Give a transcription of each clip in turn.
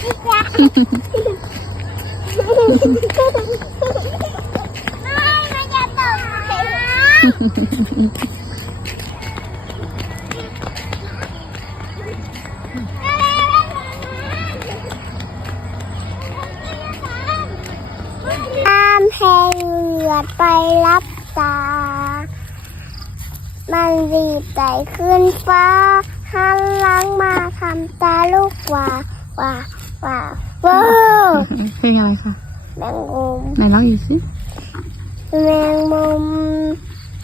ตามให้เหลือไปรับตา มันรีบไต่ขึ้นฟ้าหันหลังมาทำตาลูกว่าว่าว้าวเพลงอะไรคะแมงมุมไหนร้องอีกสิแมงมุม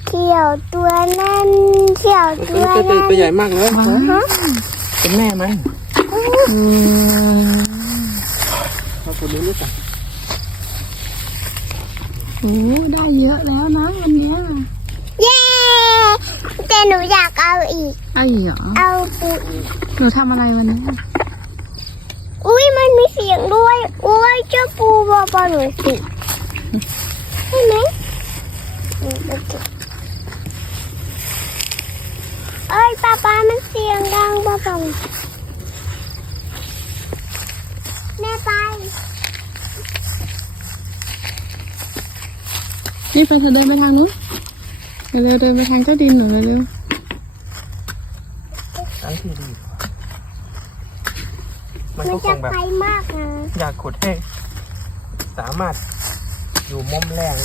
เขียวตัวนั้นเขียวตัวนั้นต่นตัวใหญ่มากเลยเป็นแม่ไหมถ้าคนนี้รู้จโอ้ได้เยอะแล้วนะวันนี้เย้แต่หนูอยากเอาอีกอี้เหรอเอาอี๋หนูทำอะไรวันนี้เสียงด้วยโอ้ยเจ้าปูบอบอหน่อยสิใช่ไหมเอ้ยป้าป้ามันเสียงดังบอบอแม่ไปนี่เฟิร์นเธอเดินไปทางนู้นเร็วเดินไปทางเจ้าดินหน่อยเร็วๆมันก็คงแบบอยากขุดให้สามารถอยู่มุมแรง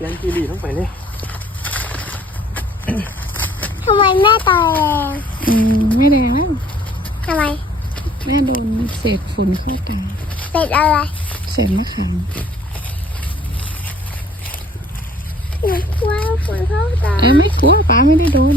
ได้เลี้ยงกีรีต้องไปเลย ทำไมแม่ตาแดงอืมไม่แดงแล้วทำไม แม่โดนเศษฝุ่นเข้าตา เศษอะไร เศษมะขามว้ากลัวฝนเข้าตา เอ้ไม่กลัวป้าไม่ได้โดน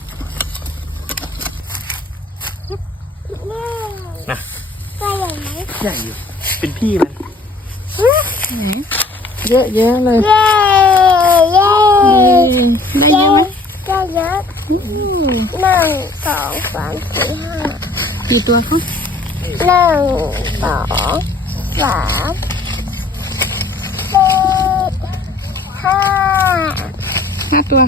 นะใหญ่ไหมใหญ่อยู่ เป็นพี่มันเยอะแยะเลย เยอะเย้นายเยอะไหมเยอะหนึ่งสองสามสี่ห้ากี่ตัวครับหนึ่งสองสามสี่ห้าห้าตัว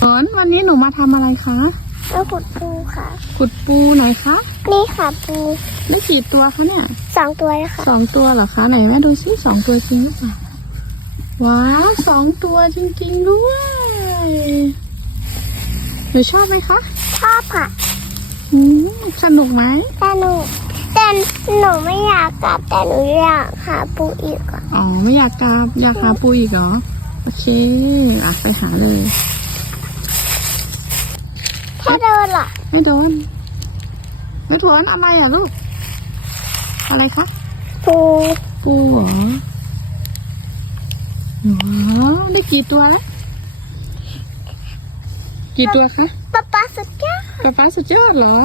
ฝนวันนี้หนูมาทำอะไรคะเราขุดปูค่ะ ขุดปูหน่อยคะ นี่ค่ะปู ไม่ขีดตัวคะเนี่ย สองตัวค่ะ สองตัวเหรอคะ ไหนแม่ดูซิสองตัวจริงหป่ะ ว้าสองตัวจริงๆด้วยหนูชอบไหมคะ ชอบค่ะสนุกไหมสนุก แต่หนูไม่อยากกลับแต่หนูอยากหาปูอีกอ๋อไม่อยากกลับอยากหาปูอีกเหรอ โอเคอ่ะไปหาเลยโดนล่ะไม่โดนไม่ถวนอะไรอ่ะลูก อะไรคะปูปูเหรออได้กี่ตัวแล้วกี่ตัวคะป๊าป๊าสุดยอดป๊าป๊าสุดยอดเหรอ